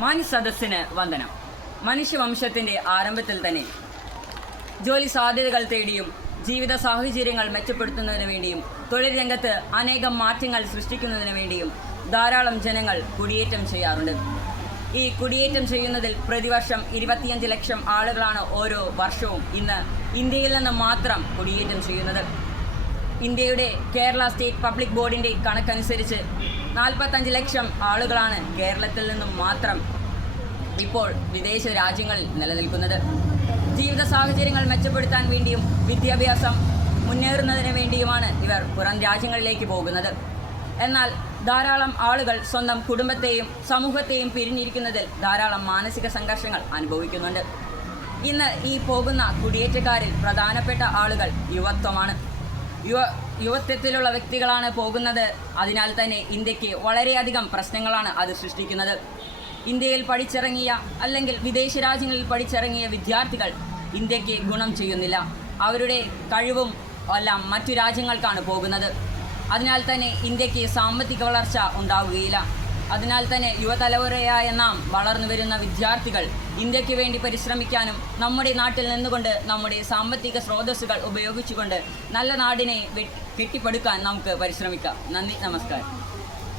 മാന്യ സദസ്സിന് വന്ദനം. മനുഷ്യവംശത്തിന്റെ ആരംഭത്തിൽ തന്നെ ജോലി സാധ്യതകൾ തേടിയും ജീവിത സാഹചര്യങ്ങൾ മെച്ചപ്പെടുത്തുന്നതിന് വേണ്ടിയും തൊഴിൽ രംഗത്ത് അനേകം മാറ്റങ്ങൾ സൃഷ്ടിക്കുന്നതിന് വേണ്ടിയും ധാരാളം ജനങ്ങൾ കുടിയേറ്റം ചെയ്യാറുണ്ട്. ഈ കുടിയേറ്റം ചെയ്യുന്നതിൽ പ്രതിവർഷം ഇരുപത്തിയഞ്ച് ലക്ഷം ആളുകളാണ് ഓരോ വർഷവും ഇന്ന് ഇന്ത്യയിൽ നിന്ന് മാത്രം കുടിയേറ്റം ചെയ്യുന്നത്. ഇന്ത്യയുടെ കേരള സ്റ്റേറ്റ് പബ്ലിക് ബോർഡിന്റെ കണക്കനുസരിച്ച് നാൽപ്പത്തഞ്ച് ലക്ഷം ആളുകളാണ് കേരളത്തിൽ നിന്നും മാത്രം ഇപ്പോൾ വിദേശ രാജ്യങ്ങളിൽ നിലനിൽക്കുന്നത്. ജീവിത സാഹചര്യങ്ങൾ മെച്ചപ്പെടുത്താൻ വേണ്ടിയും വിദ്യാഭ്യാസം മുന്നേറുന്നതിന് വേണ്ടിയുമാണ് ഇവർ പുറം രാജ്യങ്ങളിലേക്ക് പോകുന്നത്. എന്നാൽ ധാരാളം ആളുകൾ സ്വന്തം കുടുംബത്തെയും സമൂഹത്തെയും പിരിഞ്ഞിരിക്കുന്നതിൽ ധാരാളം മാനസിക സംഘർഷങ്ങൾ അനുഭവിക്കുന്നുണ്ട്. ഇന്ന് ഈ പോകുന്ന കുടിയേറ്റക്കാരിൽ പ്രധാനപ്പെട്ട ആളുകൾ യുവത്വമാണ്. യുവ യുവത്വത്തിലുള്ള വ്യക്തികളാണ് പോകുന്നത്. അതിനാൽ തന്നെ ഇന്ത്യയ്ക്ക് വളരെയധികം പ്രശ്നങ്ങളാണ് അത് സൃഷ്ടിക്കുന്നത്. ഇന്ത്യയിൽ പഠിച്ചിറങ്ങിയ അല്ലെങ്കിൽ വിദേശ രാജ്യങ്ങളിൽ പഠിച്ചിറങ്ങിയ വിദ്യാർത്ഥികൾ ഇന്ത്യയ്ക്ക് ഗുണം ചെയ്യുന്നില്ല. അവരുടെ കഴിവും എല്ലാം മറ്റു രാജ്യങ്ങൾക്കാണ് പോകുന്നത്. അതിനാൽ തന്നെ ഇന്ത്യയ്ക്ക് സാമ്പത്തിക വളർച്ച ഉണ്ടാവുകയില്ല. അതിനാൽ തന്നെ യുവതലമുറയായ നാം വളർന്നു വരുന്ന വിദ്യാർത്ഥികൾ ഇന്ത്യയ്ക്ക് വേണ്ടി പരിശ്രമിക്കാനും നമ്മുടെ നാട്ടിൽ നിന്നുകൊണ്ട് നമ്മുടെ സാമ്പത്തിക സ്രോതസ്സുകൾ ഉപയോഗിച്ചുകൊണ്ട് നല്ല നാടിനെ കെട്ടിപ്പടുക്കാൻ നമുക്ക് പരിശ്രമിക്കാം. നന്ദി നമസ്കാരം.